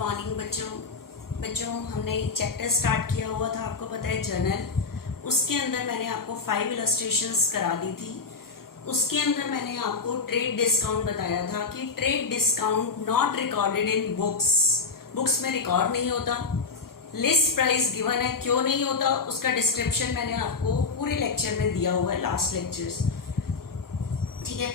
Morning बच्चों हमने chapter start किया हुआ था, आपको पता है जर्नल। उसके अंदर मैंने आपको 5 इलस्ट्रेशंस करा दी थी। उसके अंदर मैंने आपको ट्रेड डिस्काउंट बताया था कि trade discount not recorded in books में रिकॉर्ड नहीं होता। लिस्ट प्राइस गिवन है, क्यों नहीं होता उसका डिस्क्रिप्शन मैंने आपको पूरे लेक्चर में दिया हुआ है, लास्ट लेक्चर्स। ठीक है,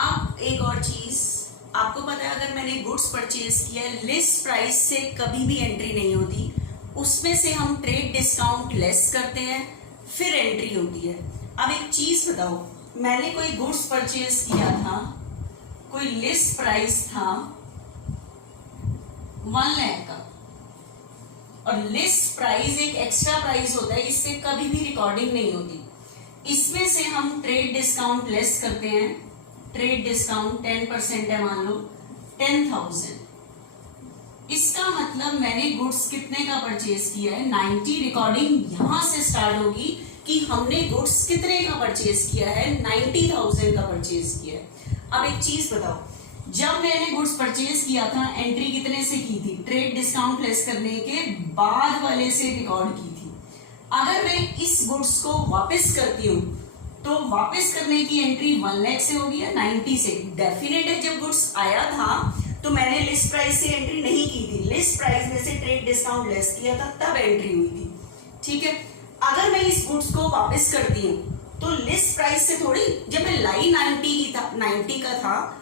अब एक और चीज आपको पता है, अगर मैंने गुड्स परचेज किया है, लिस्ट प्राइस से कभी भी एंट्री नहीं होती, उसमें से हम ट्रेड डिस्काउंट लेस करते हैं, फिर एंट्री होती है। अब एक चीज बताओ, मैंने कोई गुड्स परचेज किया था, कोई लिस्ट प्राइस था 1 लाख का, और लिस्ट प्राइस एक एक्स्ट्रा प्राइस होता है, इससे कभी भी रिकॉर्डिंग नहीं होती। इसमें से हम ट्रेड डिस्काउंट लेस करते हैं। ट्रेड डिस्काउंट 10% है, मान लो 10,000। इसका मतलब मैंने गुड्स कितने का परचेज किया है, 90। रिकॉर्डिंग यहां से स्टार्ट होगी कि हमने गुड्स कितने का परचेज किया है, 90,000 का परचेज किया है। अब एक चीज बताओ, जब मैंने गुड्स परचेज किया था, एंट्री कितने से की थी, ट्रेड डिस्काउंट लेस करने के बाद वाले से रिकॉर्ड की थी। अगर मैं इस गुड्स को वापस करती हूँ तो वापस करने की एंट्री 1 लाख से होगी या 90 से? डेफिनेट है, जब गुड्स आया था तो मैंने लिस्ट प्राइस से एंट्री नहीं की थी, लिस्ट प्राइस में से ट्रेड डिस्काउंट लेस किया था, तब एंट्री हुई थी। ठीक है, अगर मैं इस गुड्स को वापस करती हूँ तो लिस्ट प्राइस से थोड़ी, जब मैं लाई 90 का था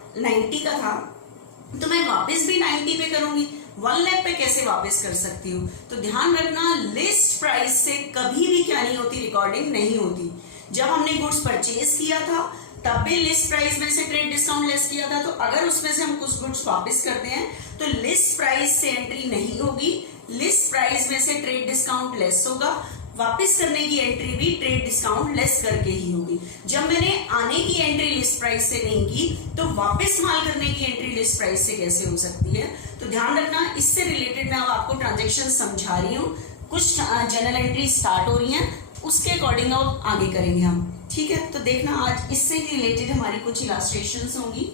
तो मैं वापस भी 90 पे करूंगी, 1 लाख पे कैसे वापस कर सकती हूँ? तो ध्यान रखना, लिस्ट प्राइस से कभी भी क्या नहीं होती, रिकॉर्डिंग नहीं होती। जब हमने गुड्स परचेज किया था तब भी लिस्ट प्राइस में से ट्रेड डिस्काउंट लेस किया था, तो अगर उसमें से हम कुछ गुड्स वापस करते हैं तो लिस्ट प्राइस से एंट्री नहीं होगी, लिस्ट प्राइस में से ट्रेड डिस्काउंट लेस होगा, वापस करने की एंट्री भी ट्रेड डिस्काउंट लेस करके ही होगी। जब मैंने आने की एंट्री लिस्ट प्राइस से नहीं की तो वापस माल करने की एंट्री लिस्ट प्राइस से कैसे हो सकती है? तो ध्यान रखना, इससे रिलेटेड मैं अब आपको ट्रांजेक्शन समझा रही हूँ। कुछ जर्नल एंट्री स्टार्ट हो रही हैं, उसके अकॉर्डिंग अब आगे करेंगे हम। ठीक है, तो देखना आज इससे रिलेटेड हमारी कुछ इलस्ट्रेशंस होंगी।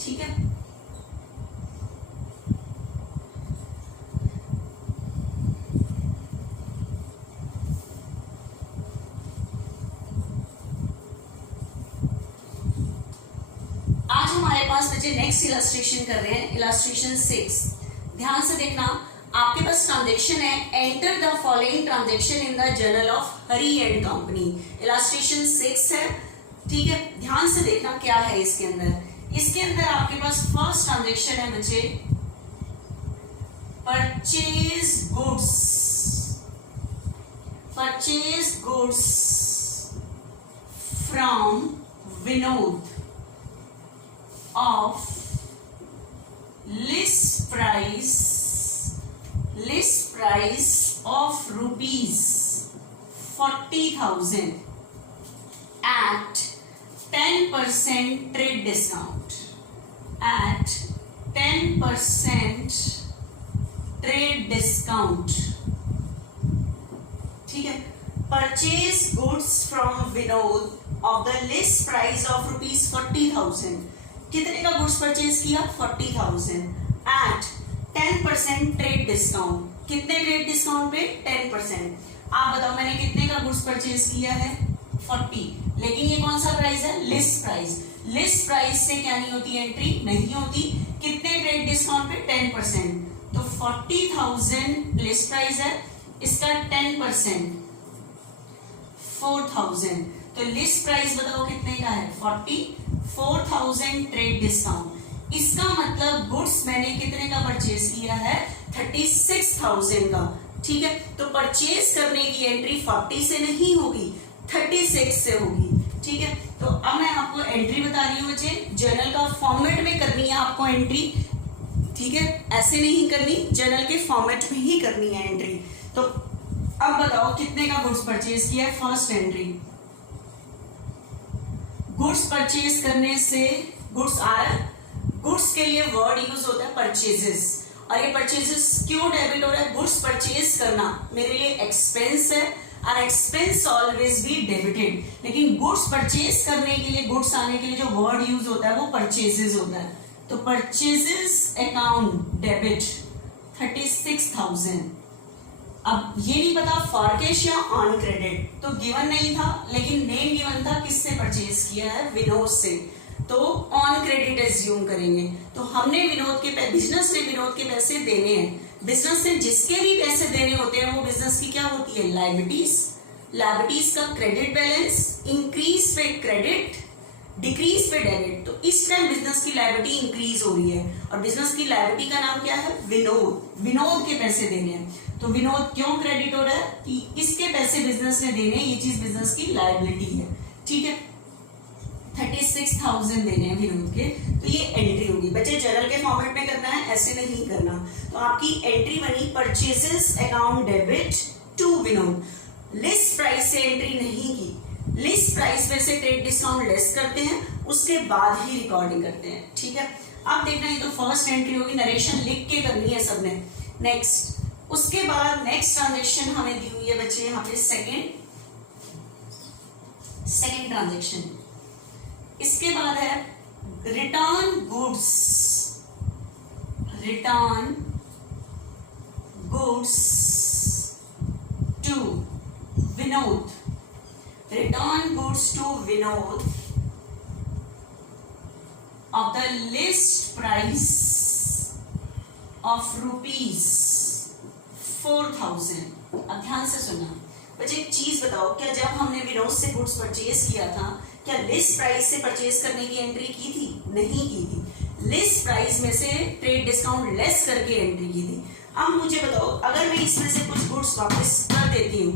ठीक है, आज हमारे पास बच्चे नेक्स्ट इलस्ट्रेशन कर रहे हैं, इलस्ट्रेशन 6। ध्यान से देखना, आपके पास ट्रांजेक्शन है, enter the following transaction in the journal of Hari and company. Illustration 6 है। ठीक है, ध्यान से देखना क्या है इसके अंदर। इसके अंदर आपके पास फर्स्ट ट्रांजेक्शन है बच्चे, purchase goods from Vinod of list price of rupees 40,000 at 10% trade discount, at 10% trade discount। ठीक है, purchase goods from Vinod of the list price of rupees 40,000। कितने का गुड्स परचेज किया, 40,000 एट 10% ट्रेड डिस्काउंट। कितने trade discount पे, 10%। आप बताओ मैंने कितने का गुड्स परचेज किया है, 40, लेकिन ये कौन सा प्राइस है, लिस्ट प्राइस। लिस्ट प्राइस से क्या नहीं होती, एंट्री नहीं होती। कितने ट्रेड डिस्काउंट पे, 10%। तो 40,000 लिस्ट प्राइस है, इसका 10% 4,000। तो लिस्ट प्राइस बताओ कितने का है, 4,000 ट्रेड डिस्काउंट। इसका मतलब गुड्स मैंने कितने का परचेज किया है, 36,000 का। ठीक है, तो परचेज करने की एंट्री 40 से नहीं होगी, 36 से होगी। ठीक है, तो अब मैं आपको एंट्री बता रही हूँ बच्चे, जर्नल का फॉर्मेट में करनी है आपको एंट्री। ठीक है, ऐसे नहीं करनी, जर्नल के फॉर्मेट में ही करनी है एंट्री। तो अब बताओ कितने का गुड्स परचेज किया है, फर्स्ट एंट्री। गुड्स परचेज करने से गुड्स के लिए वर्ड यूज होता है परचेजेस, और ये परचेजेस क्यों डेबिट हो रहा है? गुड्स परचेज करना मेरे लिए एक्सपेंस है, और एक्सपेंस ऑलवेज बी डेबिटेड, लेकिन गुड्स परचेज करने के लिए, गुड्स आने के लिए जो वर्ड यूज होता है वो परचेजेस होता है। तो परचेजेस अकाउंट डेबिट 36,000। अब ये नहीं पता फॉर कैश या ऑन क्रेडिट, तो गिवन नहीं था, लेकिन नेम गिवन था किससे परचेज किया है, विनोद से, तो ऑन क्रेडिट एज्यूम करेंगे। तो हमने विनोद के बिजनेस ने विनोद के पैसे देने हैं। बिजनेस से जिसके भी पैसे देने होते हैं वो बिजनेस की क्या होती है, लायबिलिटीज। लायबिलिटीज का क्रेडिट बैलेंस, इंक्रीज पे क्रेडिट, डिक्रीज पे डेबिट। तो इस टाइम बिजनेस की लायबिलिटी इंक्रीज हो रही है, और बिजनेस की लायबिलिटी का नाम क्या है, विनोद। विनोद के पैसे देने हैं, तो विनोद क्यों क्रेडिट हो रहा है कि इसके पैसे बिजनेस ने देने हैं, ये चीज बिजनेस की लायबिलिटी है। ठीक है, 36,000 देने हैं विनोद के, तो ये एंट्री होगी। बच्चे जर्नल के फॉर्मेट में करना है, ऐसे नहीं करना। तो आपकी एंट्री बनी purchases account debit to Vinod. List price से एंट्री नहीं की, लिस्ट प्राइस में से ट्रेड डिस्काउंट लेस करते हैं, उसके बाद ही रिकॉर्डिंग करते हैं। ठीक है, अब देखना, ये तो फर्स्ट एंट्री होगी, नरेशन लिख के करनी है सबने। नेक्स्ट, उसके बाद नेक्स्ट ट्रांजेक्शन हमें दी हुई है बच्चे यहाँ पे सेकेंड ट्रांजेक्शन। इसके बाद है return goods to Vinod. Return goods to Vinod of the list price of ₹4,000। अब ध्यान से सुनना बच्चे, एक चीज बताओ, क्या जब हमने विनोद से गुड्स परचेज किया था, क्या लिस्ट प्राइस से परचेज करने की एंट्री की थी, नहीं की थी। लिस्ट प्राइस में से ट्रेड डिस्काउंट लेस करके एंट्री की थी। अब मुझे बताओ, अगर मैं इसमें से कुछ गुड्स वापस कर देती हूँ,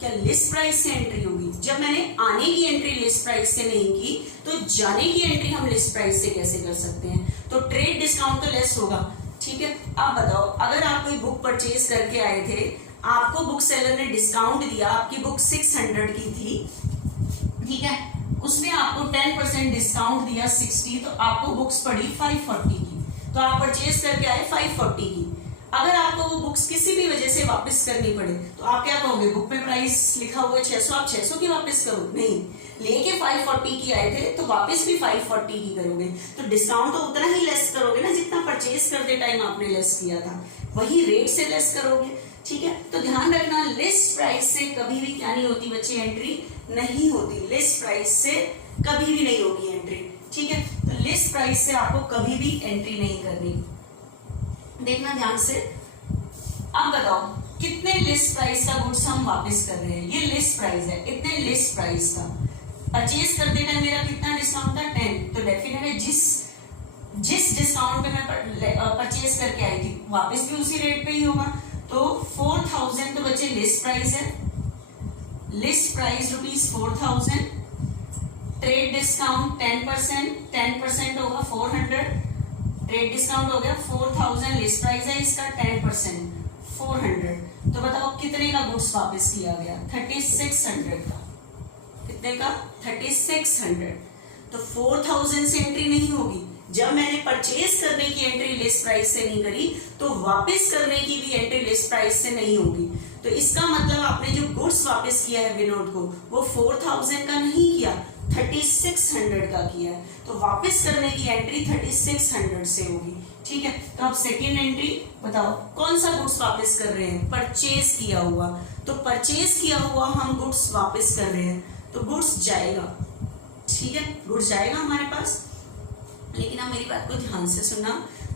क्या लिस्ट प्राइस से एंट्री होगी? जब मैंने आने की एंट्री लिस्ट प्राइस से नहीं की, तो जाने की एंट्री हम लिस्ट प्राइस से कैसे कर सकते हैं? तो ट्रेड डिस्काउंट तो लेस होगा। ठीक है, अब बताओ, अगर आप कोई बुक परचेज करके आए थे, आपको बुक सेलर ने डिस्काउंट दिया, आपकी बुक 600 की थी, ठीक है, उसमें आपको 10% डिस्काउंट दिया 60, तो आपको बुक्स पड़ी 540 की, तो आप परचेज करके आए 540 की। अगर आपको वो बुक्स किसी भी वजह से वापस करनी पड़े, तो आप क्या कहोगे, बुक पे प्राइस लिखा हुआ है 600, आप 600 की वापस करो? नहीं, लेके 540 की आए थे, तो वापस भी 540 की करोगे। तो डिस्काउंट तो उतना ही लेस करोगे ना जितना परचेज करते टाइम आपने लेस किया था, वही रेट से लेस करोगे। ठीक है, तो ध्यान रखना, लिस्ट प्राइस से कभी भी क्या नहीं होती बच्चे, एंट्री नहीं होती। लिस्ट प्राइस से कभी भी नहीं होगी एंट्री। ठीक है, तो लिस्ट प्राइस से आपको कभी भी एंट्री नहीं करनी। देखना ध्यान से। अब बताओ, कितने लिस्ट प्राइस का गुड्स हम वापस कर रहे हैं? ये लिस्ट प्राइस है, इतने लिस्ट प्राइस का परचेज करते टाइम मेरा कितना डिस्काउंट था, 10। तो डेफिनेट है जिस डिस्काउंट पे मैं परचेज करके आई थी, वापस भी उसी रेट पे ही होगा। तो 4,000 तो बच्चे लिस्ट प्राइस है, लिस्ट प्राइस ₹4,000, ट्रेड डिस्काउंट 10% होगा 400, ट्रेड डिस्काउंट हो गया 4,000, लिस्ट प्राइस है इसका 10% 400। तो बताओ कितने का गुड्स वापस किया गया, 3600 का। कितने का, 3600। तो 4,000 से एंट्री नहीं होगी। जब मैंने परचेज करने की एंट्री लिस्ट प्राइस से नहीं करी, तो वापस करने की भी एंट्री लिस्ट प्राइस से नहीं होगी। तो इसका मतलब आपने जो गुड्स वापस किया है विनोद को, वो 4,000 का नहीं किया, 3600 का किया है। तो वापस करने की एंट्री 3600 से होगी। ठीक है, तो अब सेकेंड एंट्री बताओ, कौन सा गुड्स वापस कर रहे हैं, परचेज किया हुआ। तो परचेज किया हुआ हम गुड्स वापस कर रहे हैं, तो गुड्स जाएगा। ठीक है, गुड्स जाएगा हमारे पास। लेकिन आप मेरी बात को ध्यान से सुनना,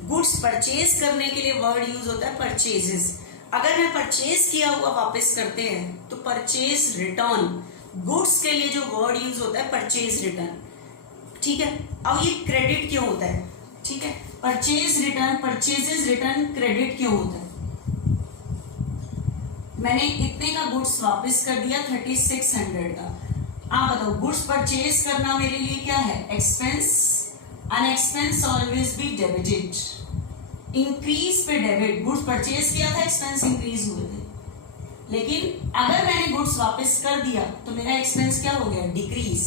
गुड्स परचेज करने के लिए वर्ड यूज होता है परचेजेस। अगर मैं परचेज किया हुआ वापस करते हैं तो परचेज रिटर्न। गुड्स के लिए जो वर्ड यूज होता है परचेज रिटर्न। ठीक है, अब ये क्रेडिट क्यों होता है? ठीक है, purchase return, purchases return credit क्यों होता है? मैंने इतने का गुड्स वापस कर दिया 3600 का। आप बताओ, गुड्स परचेज करना मेरे लिए क्या है, expense. An expense always be debited. Increase पे डेबिट, गुड्स परचेज किया था, एक्सपेंस इंक्रीज हुए थे। लेकिन अगर मैंने गुड्स वापस कर दिया तो मेरा एक्सपेंस क्या हो गया, डिक्रीज।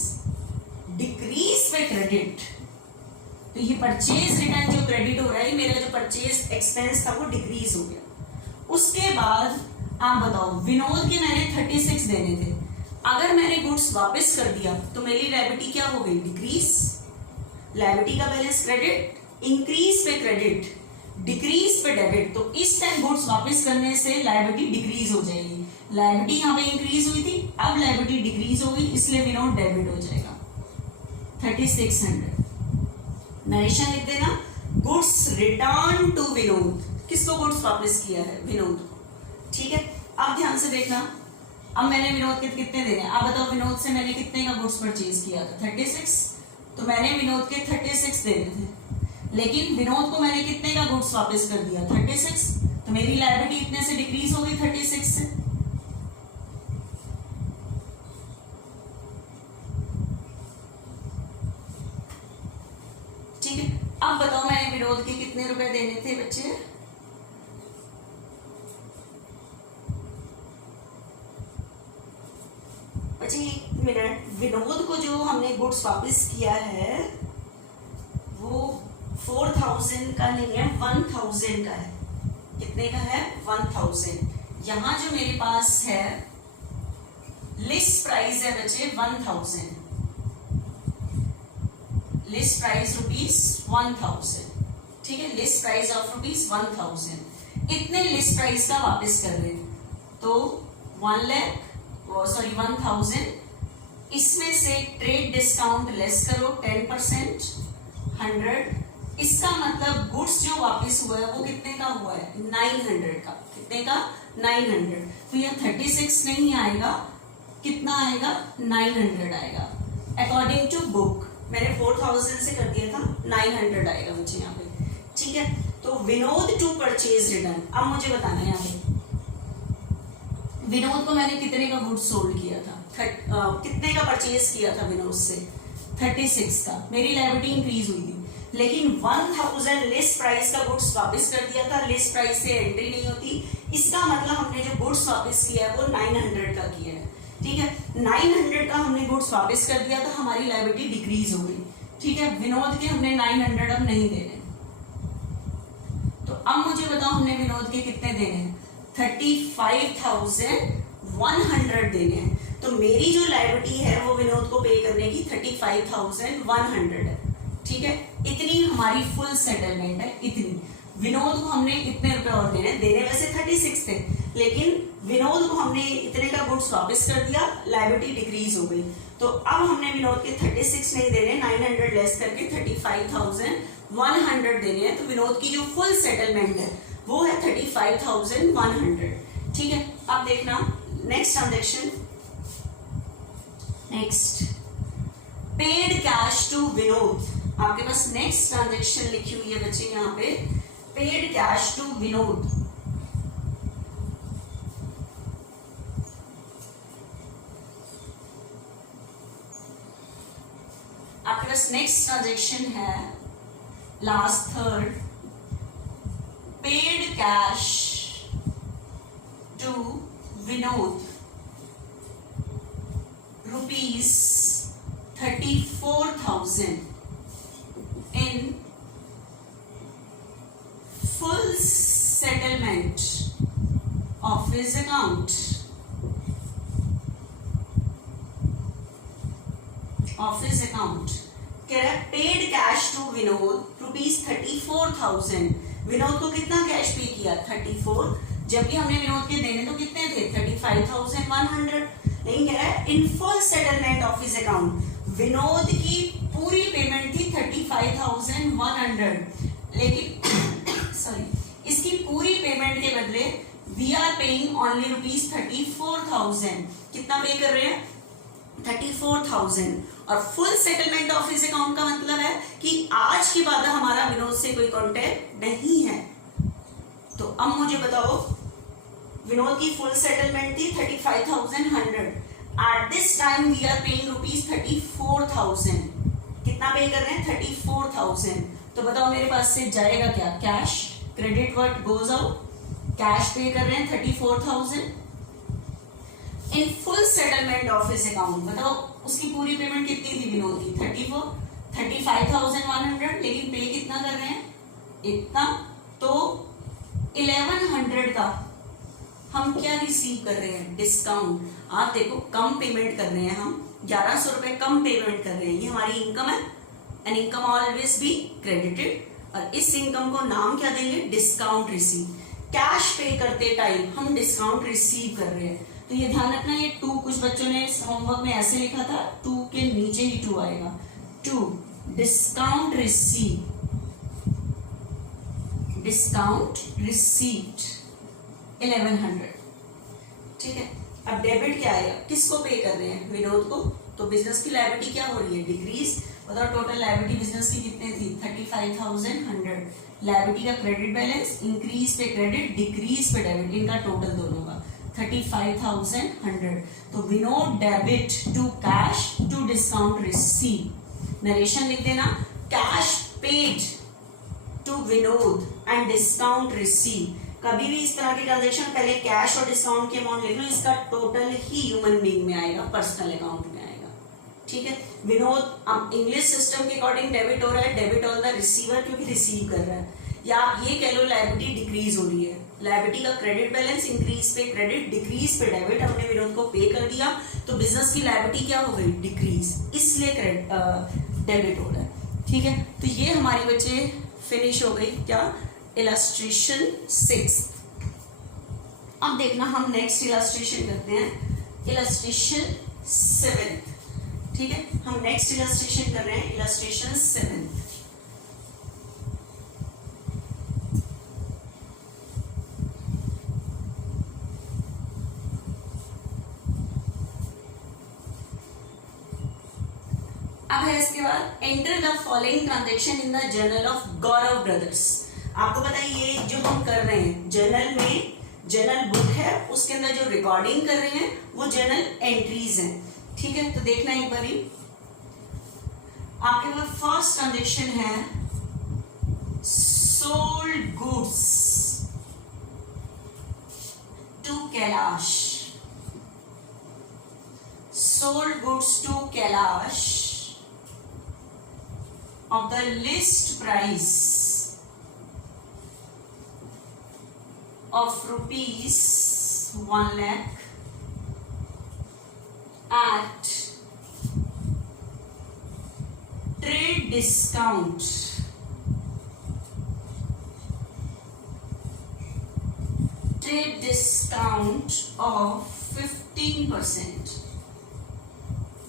डिक्रीज पे क्रेडिट। तो ये परचेज रिटर्न जो क्रेडिट हो रहा है, मेरा जो परचेज एक्सपेंस था वो डिक्रीज हो गया। उसके बाद आप बताओ, विनोद के मैंने 36 देने थे, अगर मैंने गुड्स वापस कर दिया तो मेरी लायबिलिटी क्या हो गई, डिक्रीज। लायबिलिटी का बैलेंस क्रेडिट, इंक्रीज पे क्रेडिट। डिक्रीज पे डेबिट, तो इस टाइम गुड्स वापस करने से लायबिलिटी डिक्रीज हो जाएगी। लायबिलिटी यहाँ पे इंक्रीज हुई थी, अब लायबिलिटी डिक्रीज हो गई, इसलिए विनोद डेबिट हो जाएगा 3600। नरेशन लिख देना, गुड्स रिटर्न टू विनोद। किसको गुड्स वापस किया है? विनोद को। ठीक है, अब ध्यान से देखना, अब मैंने विनोद के कितने देने, आप बताओ विनोद से मैंने कितने का गुड्स परचेज किया था? 36। तो मैंने विनोद के 36 देने थे, लेकिन विनोद को मैंने कितने का गुड्स वापस कर दिया? 36। तो मेरी लायबिलिटी इतने से डिक्रीज हो गई 36 से। ठीक है, अब बताओ मैंने विनोद के कितने रुपए देने थे बच्चे? बच्चे एक मिनट, विनोद को जो हमने गुड्स वापस किया है वो 4000 का नहीं है, 1000 का है। कितने का है? 1000। यहां जो मेरे पास है लिस्ट प्राइस है बच्चे 1000, लिस्ट प्राइस ₹1000। ठीक है, लिस्ट प्राइस ऑफ ₹1000। इतने लिस्ट प्राइस का वापस कर रहे हैं, तो 1000। इसमें से ट्रेड डिस्काउंट लेस करो 10%, 100। इसका मतलब गुड्स जो वापस हुआ है वो कितने का हुआ है? 900 का। कितने का? 900। तो यह 36 नहीं आएगा, कितना आएगा? 900 आएगा। अकॉर्डिंग टू बुक मैंने 4000 से कर दिया था, 900 आएगा मुझे यहाँ पे। ठीक है, तो विनोद टू परचेज रिटर्न। अब मुझे बताना है यहाँ पे विनोद को मैंने कितने का गुड्स सोल्ड किया था? कितने का परचेज किया था विनोद से? 36 का। मेरी लायबिलिटी इंक्रीज हुई थी, लेकिन 1000 लिस्ट प्राइस का गुड्स वापस कर दिया था। लिस्ट प्राइस से एंट्री नहीं होती, इसका मतलब हमने जो गुड्स वापस किया है वो 900 का किया है। ठीक है, 900 का हमने गुड्स वापस कर दिया था, हमारी लायबिलिटी डिक्रीज हो गई। ठीक है, विनोद के हमने 900 अब नहीं देने। तो अब मुझे बताओ हमने विनोद के कितने देने हैं? 35,100 देने हैं। तो मेरी जो लायबिलिटी है वो विनोद को पे करने की 35,100 है। ठीक है, इतनी हमारी फुल सेटलमेंट है। इतनी विनोद को हमने इतने रुपए और देने वैसे 36 थे, लेकिन विनोद को हमने इतने का गुड्स वापस कर दिया, लायबिलिटी डिक्रीज हो गई। तो अब हमने विनोद के 36 नहीं देने, 900 लेस करके 35,100 देने हैं। तो विनोद की जो फुल सेटलमेंट है वो है 35,100। ठीक है, अब देखना next transaction. Next paid cash to Vinod. आपके पास नेक्स्ट ट्रांजेक्शन लिखी हुई है बच्चे यहाँ पे, पेड कैश टू विनोद। आपके पास नेक्स्ट ट्रांजेक्शन है last third, paid cash to Vinod ₹34,000 in full settlement of his account. कह रहा है paid cash to Vinod ₹34,000। Vinod को कितना कैश पे किया? 34, जबकि हमने विनोद के देने तो कितने थे? 35,100। लेकिन कह रहा है in full settlement of his account, Vinod की पूरी पेमेंट थी 35,100, लेकिन सॉरी, इसकी पूरी पेमेंट के बदले वी आर पेइंग ओनली ₹34,000। कितना पे कर रहे हैं? 34,000। और full settlement of his account का मतलब है कि आज के बाद हमारा विनोद से कोई कॉन्टेक्ट नहीं है। तो अब मुझे बताओ, विनोद की फुल सेटलमेंट थी 35,100। At this time we are paying ₹34,000। कितना पे कर रहे हैं? 34,000। तो बताओ मेरे पास से जाएगा क्या? Cash. Credit word goes out, cash पे कर रहे हैं 34,000 in full settlement of his account. बताओ उसकी पूरी पेमेंट कितनी थी विनोद की? 35,100, लेकिन पे कितना कर रहे हैं? इतना। तो 1100 का हम क्या रिसीव कर रहे हैं? डिस्काउंट। आप देखो कम पेमेंट कर रहे हैं, हम 1100 रुपए कम पेमेंट कर रहे हैं। ये हमारी इनकम है, and income always be credited. और इस इनकम को नाम क्या देंगे, डिस्काउंट रिसीव। कैश पे करते टाइम हम डिस्काउंट रिसीव कर रहे हैं, तो ये ध्यान रखना, ये टू कुछ बच्चों ने होमवर्क में ऐसे लिखा था, टू के नीचे ही टू आएगा, to discount receive, discount received 1100। ठीक है, अब डेबिट क्या आएगा, किसको पे कर रहे हैं, विनोद को, तो बिजनेस की लायबिलिटी क्या हो रही है, डिक्रीज। बताओ टोटल लायबिलिटी बिजनेस की कितने थी, 35,100। लायबिलिटी का क्रेडिट बैलेंस, इंक्रीज पे क्रेडिट, डिक्रीज पे डेबिट, इनका टोटल दोनों का 35,100। तो Vinod debit to cash to discount receive. Narration लिख देना, cash paid to Vinod and discount receive. कभी भी इस तरह की ट्रांजेक्शन पहले कैश और डिस्काउंट की अमाउंट लिख लो, इसका टोटल ही ह्यूमन बीइंग में आएगा, पर्सनल अकाउंट में आएगा। ठीक है, विनोद इंग्लिश सिस्टम के अकॉर्डिंग डेबिट हो रहा है, डेबिट ऑन द रिसीवर क्योंकि रिसीव कर रहा है, या आप ये कह लो लायबिलिटी डिक्रीज हो रही है, लायबिलिटी का क्रेडिट बैलेंस, इंक्रीज पे क्रेडिट, डिक्रीज पे डेबिट, हमने विनोद को पे कर दिया, तो बिजनेस की लायबिलिटी क्या हो गई, डिक्रीज, इसलिए डेबिट हो रहा है। ठीक है, तो ये हमारी बच्चे फिनिश हो गई क्या, इलस्ट्रेशन 6। अब देखना हम नेक्स्ट इलस्ट्रेशन करते हैं, इलस्ट्रेशन 7। ठीक है, हम नेक्स्ट इलस्ट्रेशन कर रहे हैं, इलस्ट्रेशन 7। अब है इसके बाद, enter the following transaction in the journal of Gaurav brothers. आपको पता है ये जो हम कर रहे हैं जर्नल में, जर्नल बुक है, उसके अंदर जो रिकॉर्डिंग कर रहे हैं वो जर्नल एंट्रीज हैं। ठीक है, तो देखना एक बारी, आपके पास फर्स्ट ट्रांजेक्शन है, sold goods to Kailash, sold goods to Kailash of the list price of rupees 1 lakh at trade discount of 15%।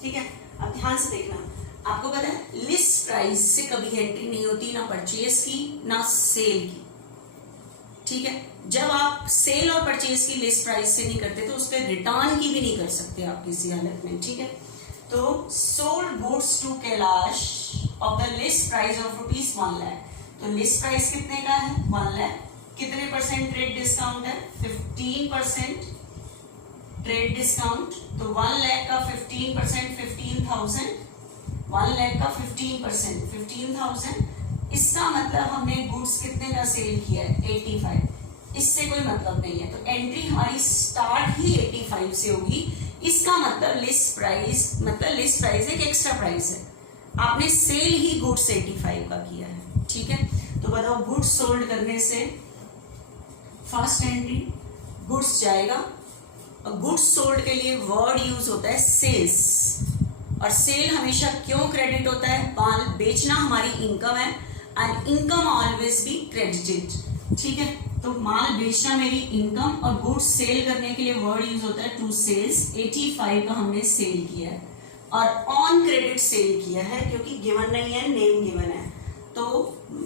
ठीक है, अब ध्यान से देखना, आपको पता है लिस्ट प्राइस से कभी एंट्री नहीं होती, ना परचेज की ना सेल की। ठीक है, जब आप सेल और परचेज की लिस्ट प्राइस से नहीं करते तो उस पर रिटर्न की भी नहीं कर सकते आप किसी हालत में। ठीक है, तो sold goods to Kailash of the list price of rupees 1 lakh, तो लिस्ट प्राइस कितने का है, 1 लाख, कितने परसेंट ट्रेड डिस्काउंट है, 15% ट्रेड डिस्काउंट, तो 1 लाख का 15% 15,000, 1 लाख का 15% 15,000, इसका मतलब हमने गुड्स कितने का सेल किया है, 85, इससे कोई मतलब नहीं है, तो एंट्री हमारी स्टार्ट ही 85 से होगी। इसका मतलब लिस्ट प्राइस, मतलब लिस्ट प्राइस एक एक्स्ट्रा प्राइस है, आपने सेल ही गुड्स 85 का किया है। ठीक है, तो बताओ गुड्स सोल्ड करने से फर्स्ट एंट्री गुड्स जाएगा, और गुड्स सोल्ड के लिए वर्ड यूज होता है सेल्स, और सेल हमेशा क्यों क्रेडिट होता है, माल बेचना हमारी इनकम है, and income always be credited. ठीक है, तो माल बेचना मेरी इनकम, और गुड्स सेल करने के लिए वर्ड यूज होता है टू सेल्स। 85 का हमने सेल किया है, और ऑन क्रेडिट सेल किया है क्योंकि गिवन नहीं है, नेम गिवन है, तो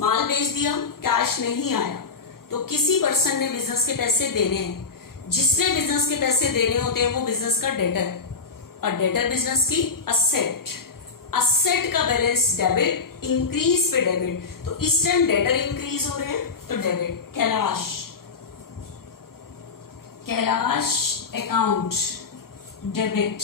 माल बेच दिया, कैश नहीं आया, तो किसी पर्सन ने बिजनेस के पैसे देने हैं, जिसने बिजनेस के पैसे देने होते हैं वो बिजनेस का डेटर, और डेटर बिजनेस की असेट, असेट का बैलेंस डेबिट, इंक्रीज पे डेबिट, तो इस टाइम डेटर इंक्रीज हो रहे हैं तो debit, Kailash, Kailash account debit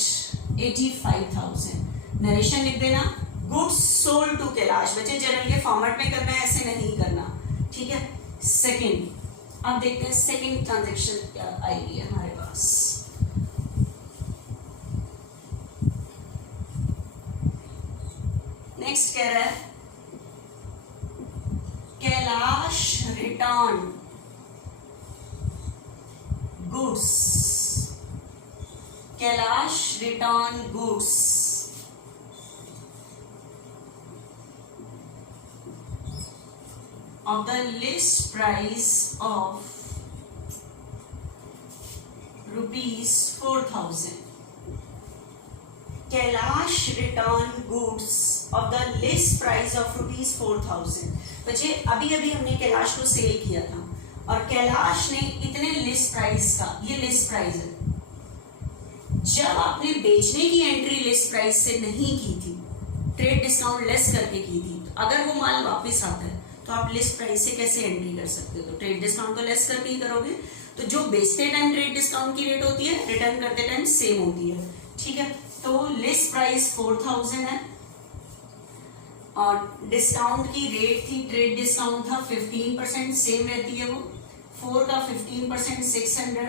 85,000। Narration लिख देना, गुड्स सोल्ड टू कैलाश, बच्चे जनरल के फॉर्मेट में करना है, ऐसे नहीं करना। ठीक है, सेकंड, अब देखते हैं सेकंड ट्रांजेक्शन क्या आएगी हमारे पास। नेक्स्ट कह रहा है, Kailash return goods, Kailash return goods of the list price of rupees 4,000. Kailash return goods of the list price of rupees 4,000। बच्चे अभी अभी हमने कैलाश को सेल किया था और कैलाश ने इतने लिस्ट प्राइस का, ये लिस्ट प्राइस है, जब आपने बेचने की एंट्री लिस्ट प्राइस से नहीं की थी, ट्रेड डिस्काउंट लेस करके की थी, तो अगर वो माल वापस आता है तो आप लिस्ट प्राइस से कैसे एंट्री कर सकते हो? तो ट्रेड डिस्काउंट तो लेस करके ही करोगे। तो जो बेचते टाइम ट्रेड डिस्काउंट की रेट होती है, रिटर्न करते टाइम सेम होती है। ठीक है, तो लिस्ट प्राइस 4,000 है और डिस्काउंट की रेट थी, ट्रेड डिस्काउंट था 15%, सेम रहती है वो। 4 का 15% 600।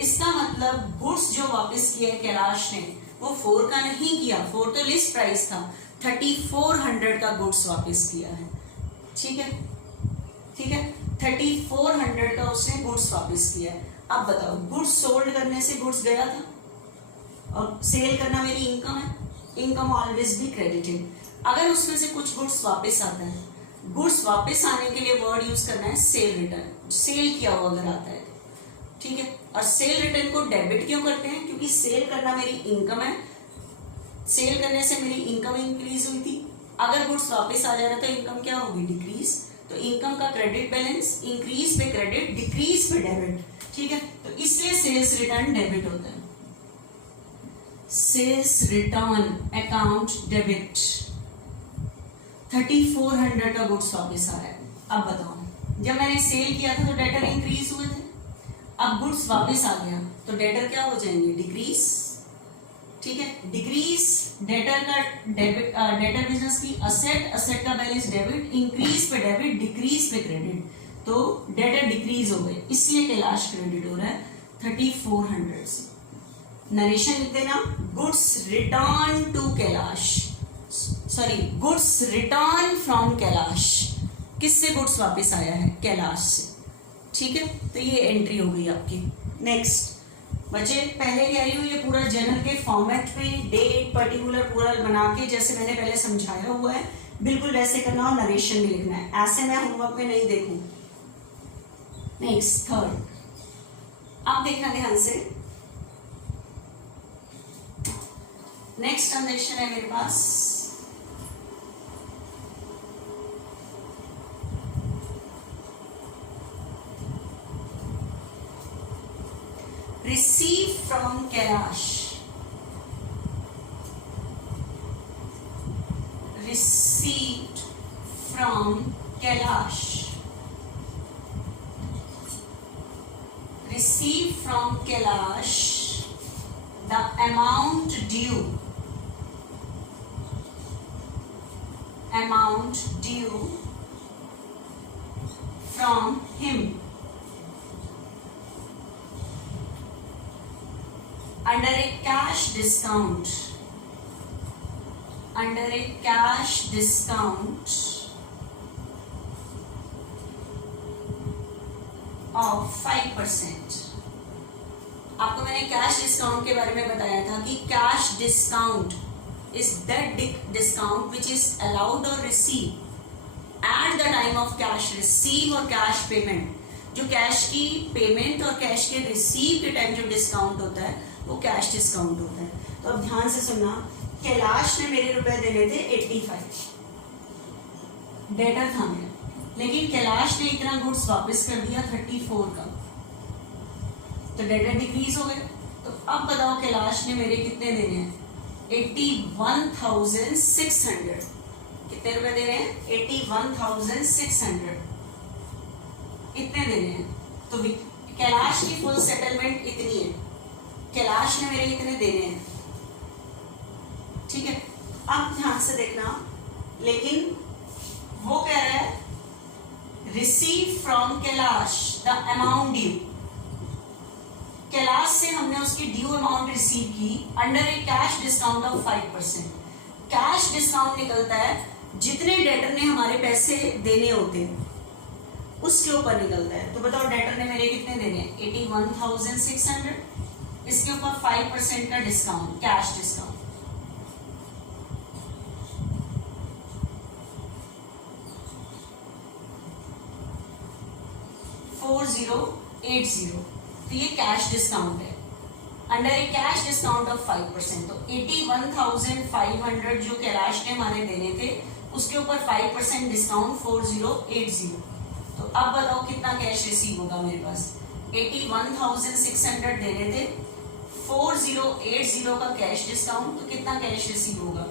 इसका मतलब गुड्स जो वापस किया है कैलाश ने, वो 4 का नहीं किया, 4 तो लिस्ट प्राइस था, 3400 का गुड्स वापस किया है। ठीक है, ठीक है, 3400 का उसने गुड्स वापस किया है। अब बताओ, गुड्स सोल्ड करने से गुड्स गया था और सेल करना मेरी इनकम है, इनकम ऑलवेज बी क्रेडिटेड। अगर उसमें से कुछ गुड्स वापस आता है, गुड्स वापस आने के लिए वर्ड यूज करना है सेल रिटर्न, सेल किया हुआ अगर आता है। ठीक है, और सेल रिटर्न को डेबिट क्यों करते हैं? क्योंकि सेल करना मेरी इनकम है, सेल करने से मेरी इनकम इंक्रीज हुई थी। अगर गुड्स वापस आ जा रहा है तो इनकम क्या होगी? डिक्रीज। तो इनकम का क्रेडिट बैलेंस, इंक्रीज पे क्रेडिट, डिक्रीज पे डेबिट। ठीक है, तो इसलिए सेल्स रिटर्न डेबिट होता है। Sales return account debit. 3400 का गुड्स वापस आ रहा है। अब बताओ, जब मैंने सेल किया था तो डेटर इंक्रीज हुए थे, अब गुड्स वापस आ गया तो डेटर क्या हो जाएंगे? डिक्रीज। ठीक है, डिक्रीज डेटर का डेबिट, डेटर बिजनेस की असेट, असेट का बैलेंस डेबिट, इंक्रीज पे डेबिट, डिक्रीज पे क्रेडिट, तो डेटर डिक्रीज हो गए, इसलिए कैलाश क्रेडिट हो रहा है 3400 से। नरेशन लिख देना, goods return to Kailash, sorry goods return from Kailash. किससे गुड्स वापस आया है? कैलाश से। ठीक है, तो ये एंट्री हो गई आपकी। नेक्स्ट बच्चे, पहले कह रही हूँ ये पूरा जर्नल के फॉर्मेट में डेट पर्टिकुलर पूरा बना के, जैसे मैंने पहले समझाया हुआ है, बिल्कुल वैसे करना और नरेशन भी लिखना है। ऐसे मैं होमवर्क में नहीं देखूं। नेक्स्ट थर्ड, आप देखना ध्यान से। नेक्स्ट ट्रांजेक्शन है मेरे पास receive from Kailash, received from Kailash, received from Kailash the amount due, amount due from him under a cash discount, under a cash discount of 5%। आपको मैंने कैश डिस्काउंट के बारे में बताया था कि cash discount is that discount which is allowed or received at the time of cash receive or cash payment। जो cash की पेमेंट और कैश के रिसीव के टाइम जो डिस्काउंट होता है वो कैश डिस्काउंट होता है। तो अब ध्यान से सुनना, कैलाश ने मेरे रुपए देने थे 85, डेटर था मेरा, लेकिन कैलाश ने इतना गुड्स वापस कर दिया 34 का, तो डेटर डिक्रीज हो गए। तो अब बताओ कैलाश ने मेरे कितने देने हैं? 81,600। कितने रुपए दे रहे हैं? 81,600। इतने देने हैं, तो कैलाश की फुल सेटलमेंट इतनी है, कैलाश ने मेरे इतने देने हैं। ठीक है, अब ध्यान से देखना, लेकिन वो कह रहा है receive from Kailash the amount due. Kailash से हमने उसकी ड्यू अमाउंट रिसीव की under A cash discount of 5%। Cash discount निकलता है जितने डेटर ने हमारे पैसे देने होते हैं उसके ऊपर निकलता है। तो बताओ डेटर ने मेरे कितने देने हैं? 81,600, इसके ऊपर 5% का डिस्काउंट, कैश डिस्काउंट। 4080, तो ये कैश डिस्काउंट है under A cash discount of 5%। तो 81,500 जो कैलाश ने हमारे देने थे उसके ऊपर 5% डिस्काउंट 4080। तो अब बताओ कितना कैश रिसीव होगा मेरे पास। 81,600 देने थे, 4080 का कैश डिस्काउंट, तो कितना कैश रिसीव होगा।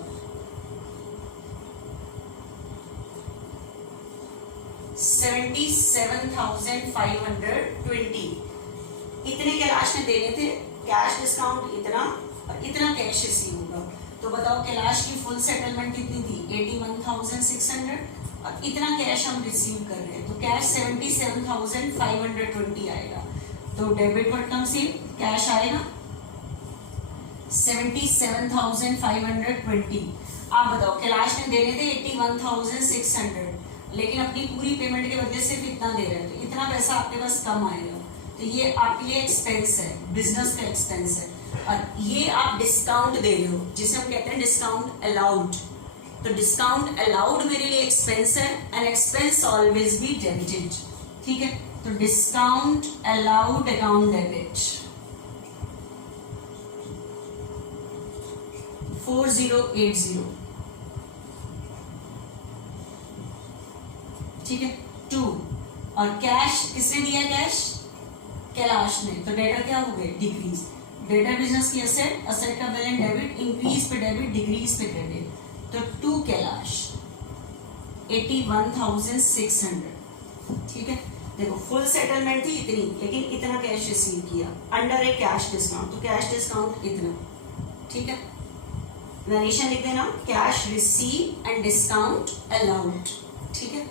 77,520 इतने कैलाश ने देने थे, कैश डिस्काउंट इतना और इतना कैश रिसीव होगा। तो बताओ कैलाश की फुल सेटलमेंट कितनी थी 81,600 और इतना कैश हम रिसीव कर रहे हैं, तो कैश 77,520 आएगा। तो debit what comes in, cash आएगा 77,520। आप बताओ कैलाश ने देने थे 81,600, लेकिन अपनी पूरी पेमेंट के बदले सिर्फ इतना दे रहे हैं, तो इतना पैसा आपके पास कम आएगा। तो ये आपके लिए एक्सपेंस है, बिजनेस का एक्सपेंस है, और ये आप डिस्काउंट दे रहे हो जिसे हम कहते हैं डिस्काउंट अलाउड। तो डिस्काउंट अलाउड मेरे लिए एक्सपेंस है, and expense always be debited. ठीक है, तो डिस्काउंट अलाउड अकाउंट डेबिट 4080। ठीक है, 2 और कैश किसने दिया, कैश कैलाश ने, तो डेटर क्या हो गए, डिक्रीज। डेटर बिजनेस की असेट, असेट का बैलेंस डेबिट, इंक्रीज पे डेबिट, डिक्रीज पे क्रेडिट। तो 2 कैलाश 81,600। ठीक है, देखो फुल सेटलमेंट थी इतनी, लेकिन इतना कैश रिसीव किया अंडर ए कैश डिस्काउंट, तो कैश डिस्काउंट इतना। ठीक है, नरेशन लिख देना, cash receive and discount allowed. ठीक है।